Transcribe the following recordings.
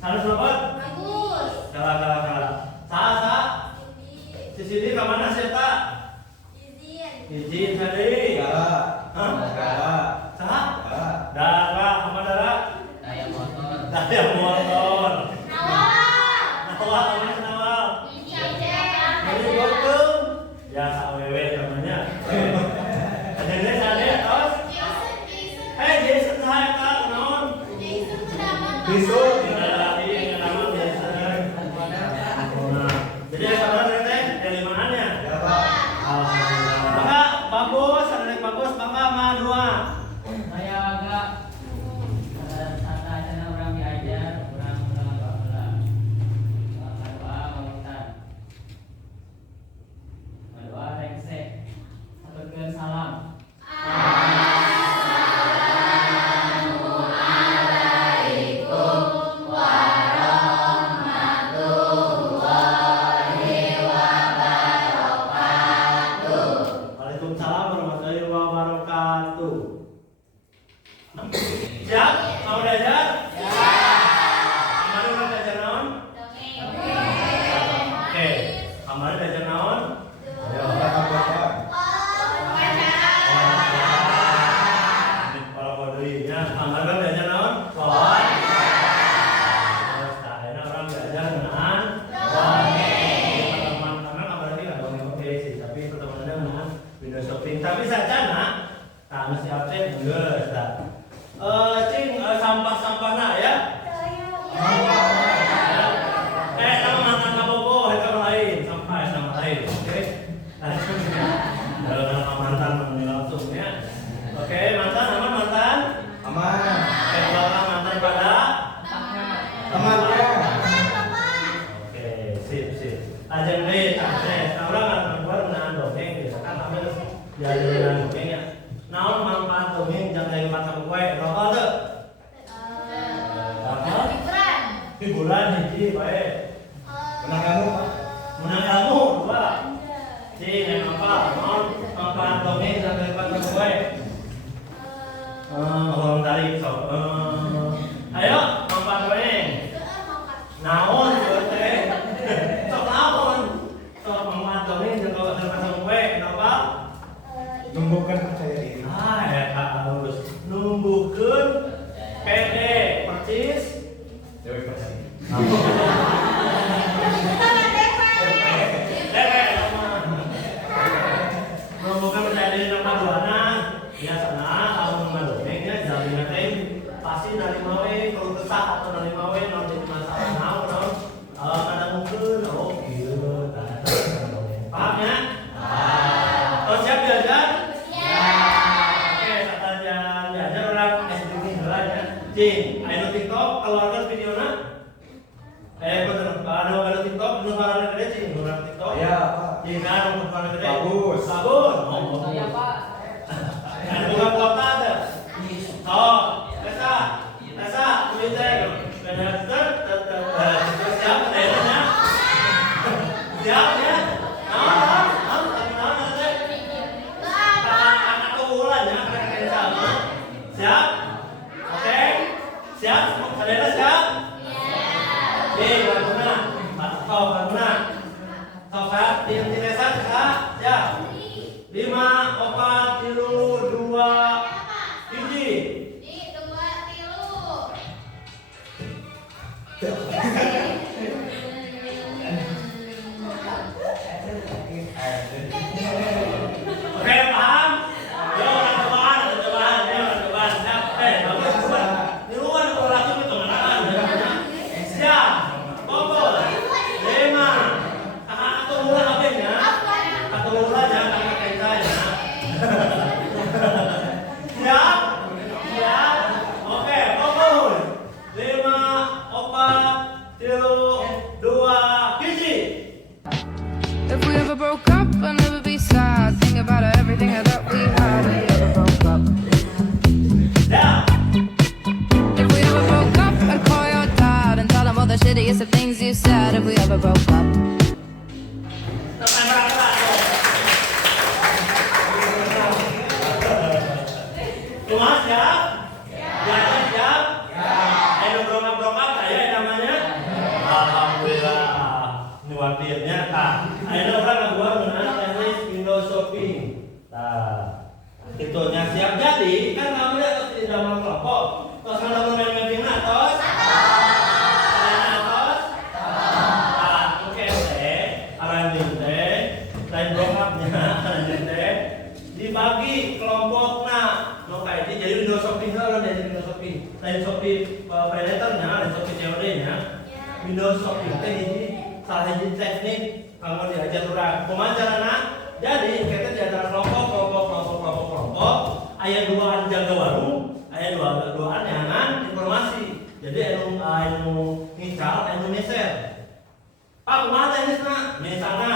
Harus dapat? Bagus. Kalah. Saha. Di sini ke mana sih, Pak? Izin tadi. Darah. Hah? Darah. Saha? Darah. Darah, apa darah? Daya motor. Daya motor. Nawal. Nawal, mana nawal? Jadi gotong. Ya, sawewe namanya. Ada tos. Jason saya Kak, naon? Besok tinggal lagi nama biasa. Nah, jadi saudara teh dari mananya? Alhamdulillah. Maka bagus, ada yang bagus, maka mah dua. Saya agak tata aja orang diajar, orang bala. Kedua mawitan. Kedua rengsek. Saturkeun salam. Waalaikumsalam warahmatullahi wabarakatuh. Siap? Mau belajar? Kemarin udah belajar naon? Oke. Kemarin belajar naon? Ayo. Kalau kodri, ya. Kemarin kan belajar naon? Kon. Terus tadi orang belajar dengan pertemuan karena kemarin ini nggak dongeng oke sih, tapi pertemuannya dengan Windows Shopping. Tapi saja nak, karena si absen enggak, tak. Cing, sampah-sampahnya ya. Sama mantan kabogo, itu lain, sampai sama lain, oke? Kalau mantan langsung ya. Oke, mantan aman mantan? Aman. Kalau mantan pada? Temannya. Oke, sip. Ajeng deh, orang nggak keluar menahan dongeng, gitu kan? Ambil jadi menahan dongeng ya. Naon manfaat dongeng jangan lagi makan kue, rokok tuh. Hiburan hiji baik. Menang kamu. Menang kamu dua. Cing, yang apa? Naon manfaat dongeng jangan lagi makan kue. Orang tarik so. Ayo manfaat dongeng. Naon teh? Sok naon? Sok manfaat dongeng jangan lagi makan kue, kenapa? Numbuhkan percaya diri. Ya harus numbuhkeun PD percis Dewi Persik. numbuhkeun percaya diri nomor duana biasana kalau nomor dongengnya jaminan teh pasti dari mawe kalau kesah atau dari mawe non jadi masalah naon kadang mungkin gitu paham ya? Terus siap belajar? Oke, saat belajar orang SD ini jalan ya. Cing, ayo TikTok keluarkan videonya. Bener, ada TikTok, belum ada gede cing, belum ada TikTok. Ya, Pak. Cing kan, belum ada gede. Bagus. Saya Pak. Ada buka kota ada. Tesa, Twitter. Siap, ya. Siap ya. Siap? Oke? Siap? Kalian siap? Laguna. Laguna. Siap? Tim Desa, siap? 5, 4, 3, 2, 1. Oke, paham? Yo, orang cobaan. Siap? Bagus. Di luar langsung itu mana? Siap? Kumpul. 5. Atau murah habisnya? Atau murah jangan pakai kaitanya. Siap? Siap? Oke, kumpul. 5, 4, 3, 2, hiji. If we ever broke up, I'd never be sad. Think about everything I thought we had. If we ever broke up. Ya. If we ever broke up, I'd call your dad and tell him all the shittiest of things you said. If we ever broke up. Cuma siap? Siap? Ayo brokap-brokap, ayo namanya. mampirnya. Ayeuna urang ngaguar ngeunaan teknis window shopping. Itunya siap jadi kan kami lihat di dalam kelompok. Tos ngalamun main mappingna tos. Oke teh, lanjut teh. Lain bloknya lanjut teh. Dibagi kelompokna. No kayak ini jadi window shopping lah dari window shopping. Lain shopping predatornya, lain shopping COD-nya. Window shopping teh ini salah satu teknik kamu diajar urang. Kumaha carana? Jadi kita di antara kelompok aya duaan jaga warung, aya duaan nyangan informasi. Jadi anu ngical, anu meser. Pak kumaha teknisna? Misalna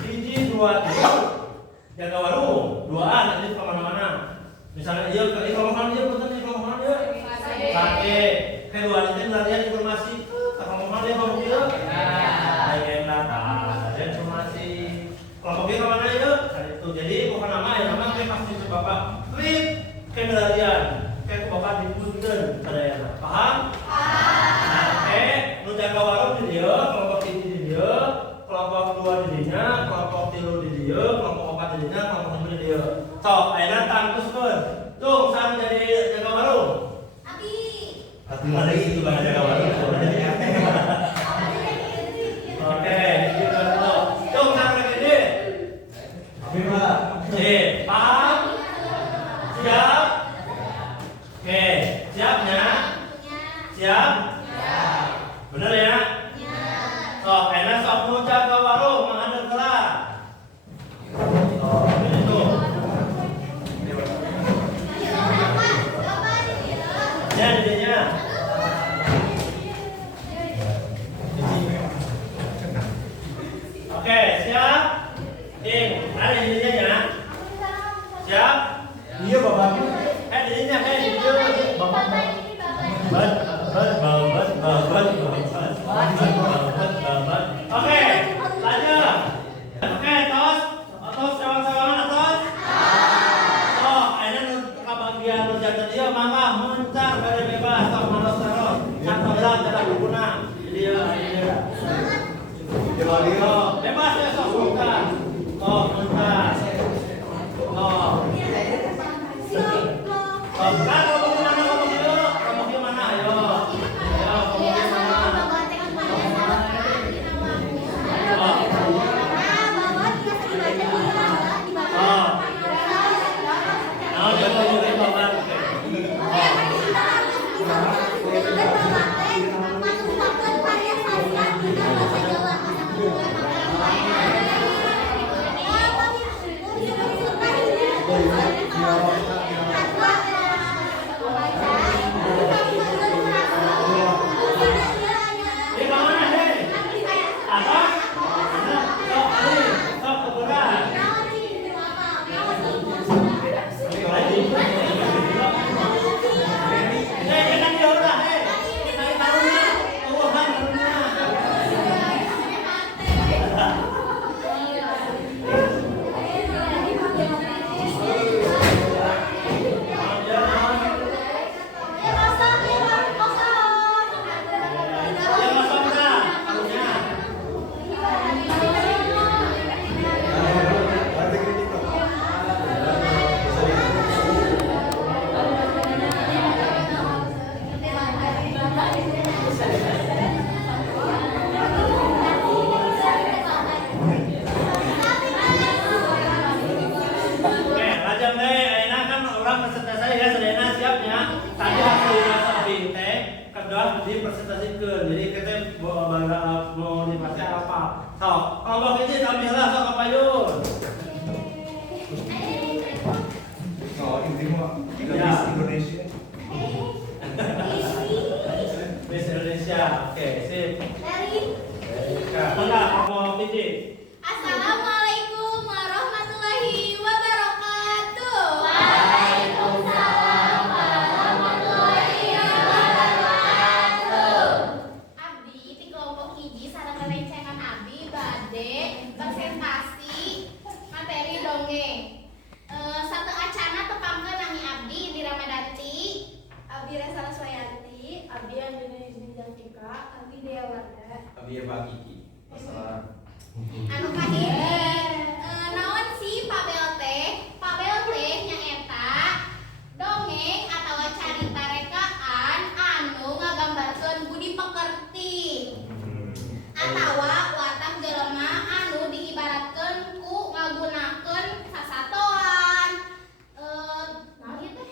hiji 2 3 jaga warung, duaan ini kemana-mana. Misalnya ieu ke kemana ieu punten ieu kemana ieu. Sake kedua itu larian informasi ke kemana dia mau ieu. Aya data, ada informasi. Kelompok dia kemana ieu? Itu jadi bukan nama ya nama kayak pasti Bapak klik ke larian. Kayak Bapak diputkeun sadayana. Paham? Nu jaga warung di dieu, kelompok ini di dieu, kelompok 2 di dinya, kelompok 3 di dieu, kelompok 4 di dinya, kelompok 5 di dieu. Sok ayeuna tangkuskeun. Tung sang jadi jaga warung. Abi. Ada itu bang jaga warung. Oke, kita dulu. Tung sang gede. Abi Pak. Paham? Siap? Oke, siapnya? Siap? Bener ya? Sok, enak sok nu jaga warung menghadap kelar. Itu. Ya, didinya. Oke, siap? Ada didinya ya? Siap? Iya Bapak. Didinya, didinya. Bapak ini Bapak. Oke, lanjut. Oke, tos sewan-sewan tos. Oh, ayeuna nu kabagian nu jaga dia mangga mencar bade bebas sok maros taros. Cak bilang cara berguna. Dia. Oh, bebas ya sok buka. Oh, mencar. Oh. Oh, kan kamu gimana? Ayo. dipresentasikan. Jadi kita mau dipasih apa? Sok, kelompok ini tampillah sok kapayun. Oh, ini mah Ya. Miss Indonesia. Miss Indonesia, oke, sip. Dari Mana mau Piji? Assalamualaikum warahmatullahi wabarakatuh. Waalaikumsalam warahmatullahi wabarakatuh. Abdi di kelompok hiji sareng rerencangan abdi bade presentasi materi dongeng. Satu acana tepangkeun nami abdi Indira Medanti, abdi Resa Laswayanti, abdi Andini Jantika, abdi Dea Warda. Abi ya Pak Kiki. Masalah Anu kahiji, naon sih Pabel teh? Pabel teh nyaeta dongeng atawa carita rekaan anu ngagambarkeun budi pekerti atawa watak jelema anu diibaratkeun ku ngagunakeun sasatoan. Naon ieu teh?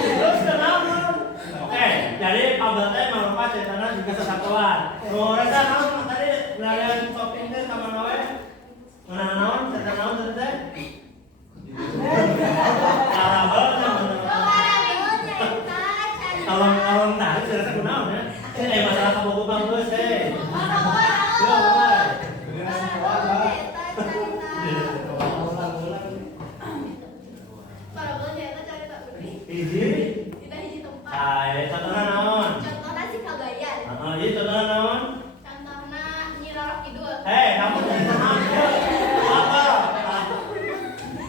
Terus kenapa? Oke, jadi Pabel teh mangrupa ceritana juga sesatuan. Nu rasa naon tadi lalian shopping teh sama nawe? Ngeunaan naon? Cerita naon teh? Parabel teh Tolong tarik cerita kunaon ya? Masalah kabogoh bagus teh. Hiji. Contohna naon? Contohna si Kagayan. Ieu contohna naon? Contohna Nyi Roro Kidul. Kamu cerita naon? Apa?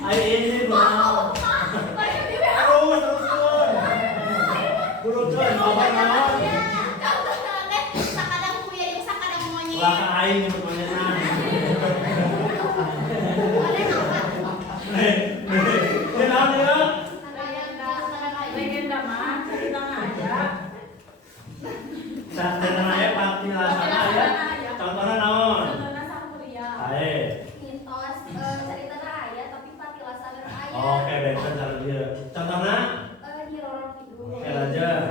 Ayo ini belum. Teruskan. Burutkan, apa naon? Contohna teh sakadang kuya jeung sakadang monyet. Ulah ka aing nyebut monyetna. Ada apa? Ini naon ya? Legenda mah cerita aja. Cerita aya patilasan aya. Contohna naon? Contohnya Sakuria. Ae. Mitos cerita raya tapi patilasan raya. Oke, baik cara dia. Contohnya? Nyi Roro Kidul. Oke, lanjut.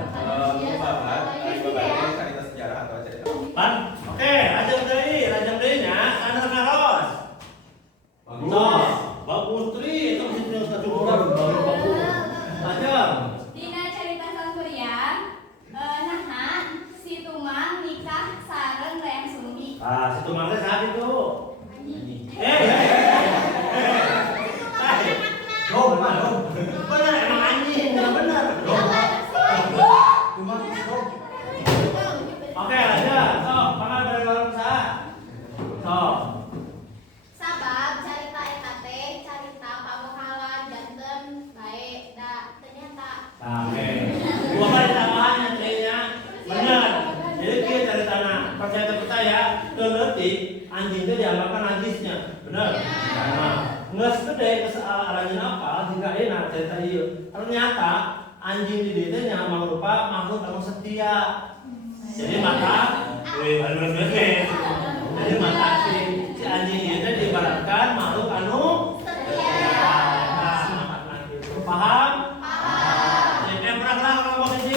Babat, ini cerita sejarah atau cerita? Pan. Oke, lajeng deui nya sanesna ros. Bagus. Bagus Tri, itu mesti terus cukuran bagus. Lanjut. Dina cerita Sangkuriang, naha si Tumang nikah sareng Rayang Sumbi. Ah, situ mangga saat itu. Benar, emang anjing, nggak benar. Oke, lanjut. Sok, pangan dari orang sah. Sok. Sabab carita eta teh carita pamuhalan janten bae da ternyata. Oke. Gua balik tambahannya cerita. Benar. Jadi dia ceritana percaya keleutik anjing itu dianggapkan najisnya. Benar. Nah, nggak gede arahnya apa hingga enak cerita ieu. Ternyata anjing di dieu nya mangrupa makhluk anu setia. Jadi maka jadi maka si anjing itu diibaratkan makhluk anu setia. Paham? Jadi beranglah kalau mau ngaji.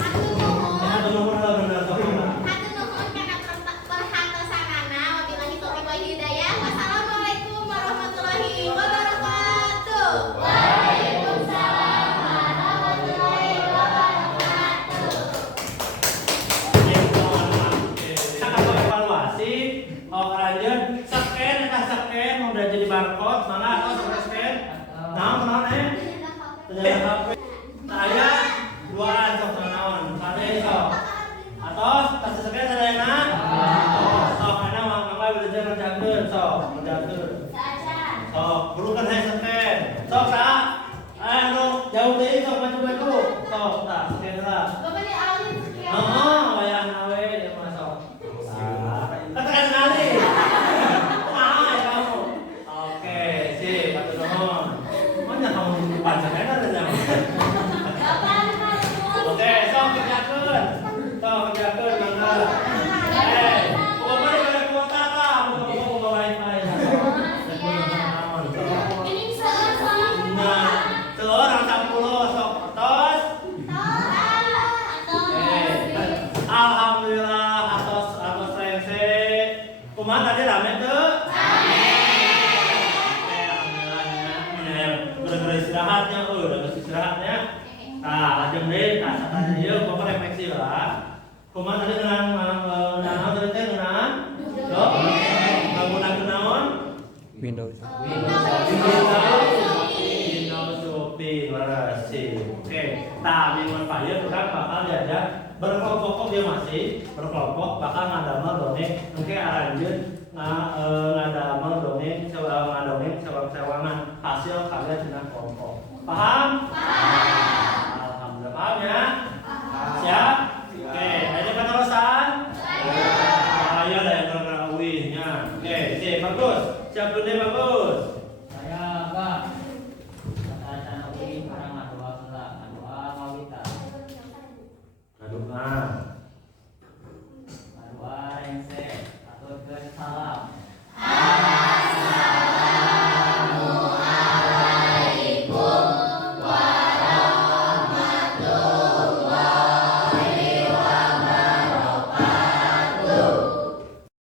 Atuh nuhun kana perhatosanana wabillahi taufiq wal hidayah. Wassalamualaikum warahmatullahi wabarakatuh. Waalaikumsalam warahmatullahi wabarakatuh. Evaluasi, lanjut scan mau udah jadi barcode mana atau scan? Naon ternyata HP. Saya duaan sok naon, sate sok. Atau tas scan sadayana? Sok ana mangga belajar ngerjakeun sok, ngerjakeun. Sok, burukan saya scan. Sok sa. Anu jauh deui sok maju-maju. Sok, tah scan lah. Bapak di alin sekian. Wayang awe dia masuk. Katakan sekali. Ya kamu. Oke, sip, satu nuhun. Mana kamu di depan saya ada jam. Oke, sok kerjakeun. Sok kerjakeun mangga. Pokoknya ada kuota lah, mau wifi. Ini salah. Nah, seorang 10 sok tos. Alhamdulillah atas sense. Kumaha tadi rame tuh? Rame. Oke, alhamdulillahnya. Bener-bener istirahatnya, udah istirahatnya. Nah, lajeng deh, tadi dia pokok refleksi lah. Kumaha tadi naon tadi teh naon? Dok. Nggunakeun naon? Windows. Shopping, oke. Nah, mingguan payah kita bakal diajak berkelompok dia masih berkelompok bakal ngadamel dongeng mungkin lanjut ngadamel dongeng sewangan hasil karya dengan kelompok. Paham? Paham. Alhamdulillah paham ya.